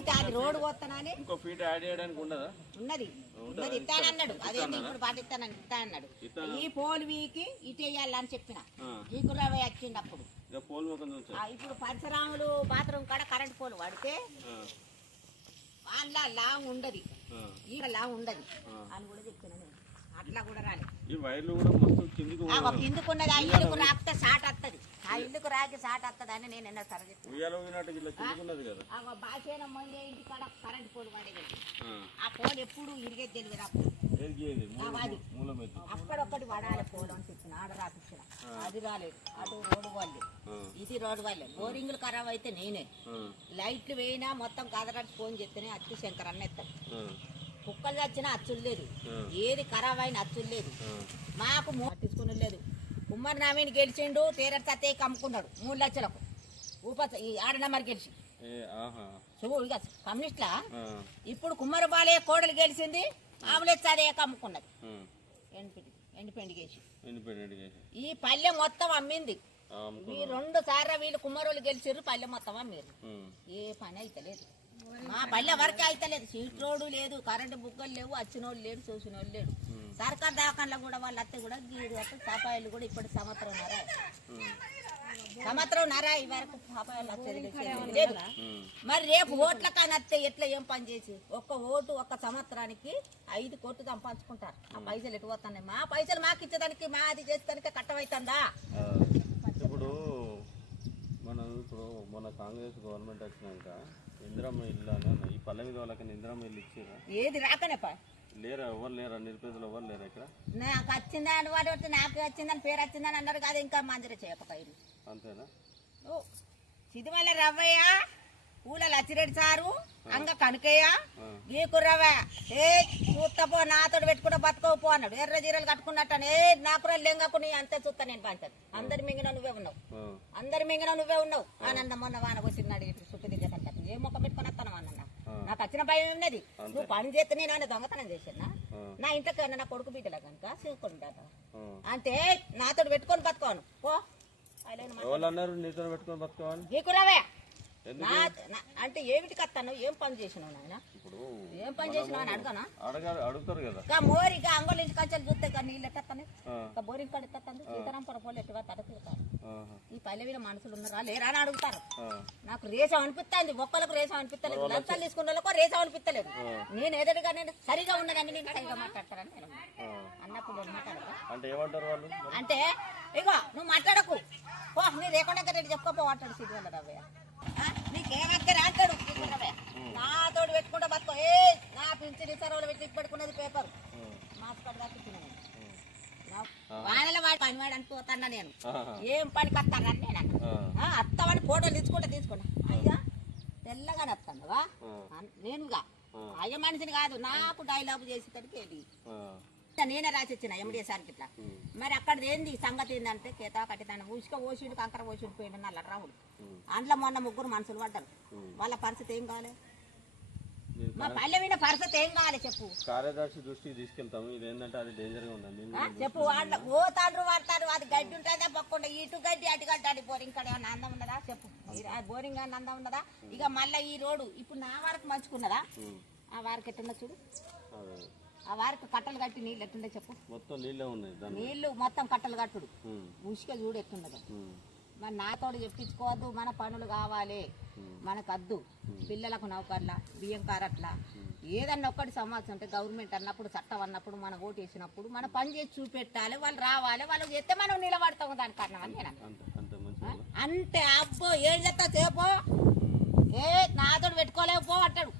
అయితే అది రోడ్డు పోతానని ఇంకో ఫీట్ యాడ్ చేయడానికి ఉండదా? ఉన్నది ఉన్నది ఇస్తానన్నాడు. అదేంటి ఇప్పుడు పాటిస్తానని ఇస్తానన్నాడు. ఈ పోల్ వీకి ఇటు వేయాలని చెప్పిన ఈ కుర్రావే వచ్చిండు అప్పుడు. పోల్ ముఖం ఇప్పుడు పరిసరాములు బాత్రూమ్ కాడ కరెంట్ పోల్ పడితే వాళ్ళ లాంగ్ ఉండదు, ఈ లాంగ్ ఉండదు అని కూడా చెప్తున్నా నేను. అట్లా కూడా రాలేదు. ఈ వైర్లు కూడా మొత్తం కిందికి కిందకున్నది. ఆ ఇల్లుకు రాకితే షాట్ వస్తుంది, ఆ ఇల్లుకు రాకి షాట్ వస్తుంది అని నేను ఎన్నో సరే బాసేన మొండే ఇంటి కాడ కరెంట్ పోల్ పడేది. ఆ పోల్ ఎప్పుడు ఇరిగేది తెలియదు అప్పుడు. అక్కడొక్కటి పడాలి పోల్ అని చెప్పిన ఆడ రాపించిన. అది రాలేదు. అటు రోడ్డు వాళ్ళే, ఇది రోడ్డు వాళ్ళే. బోరింగ్లు ఖరాబ్ అయితే నేనే. లైట్లు వేయినా మొత్తం కదగట్టు ఫోన్ చేస్తేనే అచ్చి శంకర్ అన్న ఎత్తాడు. కుక్కలు చచ్చినా అచ్చులు లేదు, ఏది ఖరాబ్ అయిన అచ్చులు లేదు. మాకు పట్టించుకుని లేదు. కుమ్మరి నామీని గెలిచిండు, తేరటి సత్తే కమ్ముకున్నాడు 3 లక్షలకు ఆడ నెంబర్ గెలిచి ఇక కమ్యూనిస్ట్లా. ఇప్పుడు కుమ్మరి బాలయ్య కోడలు గెలిచింది, ఆమ్లెట్ అదే కమ్ముకున్నది. ఎండిపెండి గేసి ఈ పల్లె మొత్తం అమ్మింది. ఈ 2 సార్లు వీళ్ళు కుమ్మరోళ్ళు గెలిచారు, పల్లె మొత్తం అమ్మారు. ఏ పని అయితే లేదు, మా పల్లె వరకే అయితే లేదు. సీట్ రోడ్డు లేదు, కరెంటు బుగ్గలు లేవు, వచ్చినోళ్ళు లేడు, చూసినోళ్ళు లేడు. సర్కార్ దాఖల్లో కూడా వాళ్ళు అత్తే కూడా గీడు అత్తే సాపాయిలు కూడా ఇప్పుడు సంవత్సరం ఈ వరకు సాపాయిలు వచ్చేది లేదు. మరి రేపు ఓట్ల కానీ వస్తే ఎట్లా ఏం పని చేసి ఒక్క ఓటు ఒక్క సంవత్సరానికి 5 కోట్లు సంపాదించుకుంటారు. ఆ పైసలు ఎటు పోతున్నాయి? మా పైసలు మాకు ఇచ్చేదానికి, మా అది చేసేదానికి కట్టమవుతుందా? ఇప్పుడు మన కాంగ్రెస్ గవర్నమెంట్ వచ్చినాక ఇందిరమ్మ ఇల్లు ఈ పల్లె మీద వాళ్ళకి ఇందిరమ్మ ఇల్లు ఇచ్చారా? ఏది రాకనేపా లేరా? ఎవరు లేరా? నిరుపేదలు ఎవరు లేరా ఇక్కడ? నాకు వచ్చిందని వాటి నాకు వచ్చిందని పేరు వచ్చిందని అన్నారు కదా, ఇంకా మంజూరు చేయక ఇల్లు అంతేనా? సిదిమల్ల రవ్వయ్య, పూల లచ్చిరెడ్డి సారు, అంగ కనకయ్య, ఈ కుర్రవ్వ ఏ చూస్తపో నాతో పెట్టుకుంటా బతుకోపో అన్నాడు. ఎర్ర జీరలు కట్టుకున్నట్టు ఏ నా కుర్రలు లెంగకు నీ అంతే చూస్తా నేను పంచాను. అందరి మింగిన నువ్వే ఉన్నావు, అందరి మింగిన నువ్వే ఉన్నావు. ఆనందం మొన్న వాన వచ్చినాడు చుట్టూ తిరిగేసరికి ఏ మొక్క పెట్టుకుని వస్తాను అన్న. నాకు వచ్చిన భయం ఏమిన్నది? నువ్వు పని చేస్తే నేను దొంగతనం చేశాను నా ఇంట్లోకి నా కొడుకు బిడ్డలా కనుక చూసుకుంటా అంటే నాతో పెట్టుకొని బతుకోను పో. ఈ కుర్రవే అంటే ఏమిటికి వస్తాను? ఏం పని చేసినావు నాయన? ఏం పని చేసినావు అని అడుగుతారు కదా. మోరిగా అంగోళ్ళు ఇంటి కంచెలు చూస్తే నీళ్ళు ఎత్తాను, బోరింగ్ కాడ ఎత్తాను, సీతారాంపుర పోలు ఎట్టుగా తడుపుతారు. ఈ పల్లె మనుషులు ఉన్నారా లేరా అని అడుగుతారు. నాకు రేసం అనిపిస్తుంది, ఒక్కరికి రేసం అనిపిస్తలేదు, లంచాలు తీసుకున్న వాళ్ళకో రేసం అనిపిస్తలేదు. నేను ఎదురుగా నేను సరిగా ఉన్నదని నేను సరిగా మాట్లాడతానని నేను అన్నప్పుడు మాట్లాడతా అంటే ఇగో నువ్వు మాట్లాడకు పో, నీ రేకుండా రెడ్డి చెప్పుకోపో అంటాడు సిద్ధివల్ల రవ్వయ్య. నీకేమద్దరు అంటాడు నాతో పెట్టుకుంటా బతుకో. ఏ నా పింఛన్ ఇతరులు పెట్టి పెట్టుకున్నది పేపర్ మాస్క్ కార్డు రాసిచ్చిన నేను. వానలో వాడి పని వాడు అనుకోతాను నేను. ఏం పనికి వస్తానని నేను అత్తవాడి ఫోటోలు తీసుకుంటా అయ్యా తెల్లగానే వస్తానువా నేనుగా అయ్య మనిషిని కాదు. నాకు డైలాగు చేసేసరికి నేనే రాసిచ్చిన ఎండి సార్కి ఇట్లా. మరి అక్కడ ఏంది సంగతి ఏంటంటే కేతా కట్టితాను ఊసుక ఓసిడు కంకర ఓసిడు పోయిండు నల్ల రావుడు. అందులో మొన్న 3 మనుషులు పడ్డారు. వాళ్ళ పరిస్థితి ఏం కావాలి? మా పల్లె మీద పరిస్థితి ఏం కావాలి చెప్పు? కార్యదర్శి దృష్టికి తీసుకెళ్తాము. ఇది ఏంటంటే అది డేంజర్ గా ఉందండి చెప్పు. వాళ్ళ పోతాడు వాడతాడు, అది గడ్డి ఉంటుందా పక్కకుండా ఇటు గడ్డి అటు గడ్డి అది బోరింగ్ కాడ ఏమన్నా అందం ఉన్నదా చెప్పు? బోరింగ్ కానీ అందం ఉన్నదా? ఇక మళ్ళీ ఈ రోడ్డు ఇప్పుడు నా వరకు మంచుకున్నదా? ఆ వారికి ఎట్టుందో చూడు, ఆ వారికి కట్టలు కట్టి నీళ్ళు ఎట్టుండే చెప్పు? మొత్తం నీళ్ళే ఉన్నాయి, నీళ్లు మొత్తం కట్టలు కట్టుడు ఉసుక చూడు ఎట్టుండదు. మరి నాతో చెప్పించుకోవద్దు, మన పనులు కావాలి మనకు వద్దు. పిల్లలకు నౌకర్ల బియ్యం కారట్లా ఏదన్నా ఒక్కటి సమస్య ఉంటే గవర్నమెంట్ అన్నప్పుడు చట్టం అన్నప్పుడు మనం ఓటు వేసినప్పుడు మన పని చేసి చూపెట్టాలి. వాళ్ళు రావాలి, వాళ్ళు చేస్తే మనం నిలబడతాము. దాని కారణం అని నేను అంటే అబ్బో ఏం చెప్తా చేపో ఏ నాతో పెట్టుకోలేకపో అంటాడు.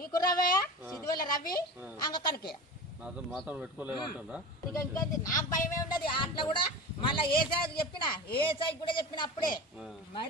ఈ కుర్రవే సిద్ధివల్ల రవి అంగ కనకే మాత్రం పెట్టుకోలేమంటారా? ఇక ఇంకేంది నాకు భయమే ఉన్నది. అట్లా కూడా మళ్ళీ ఏ సైడ్ చెప్పినా కూడా చెప్పిన అప్పుడే మరి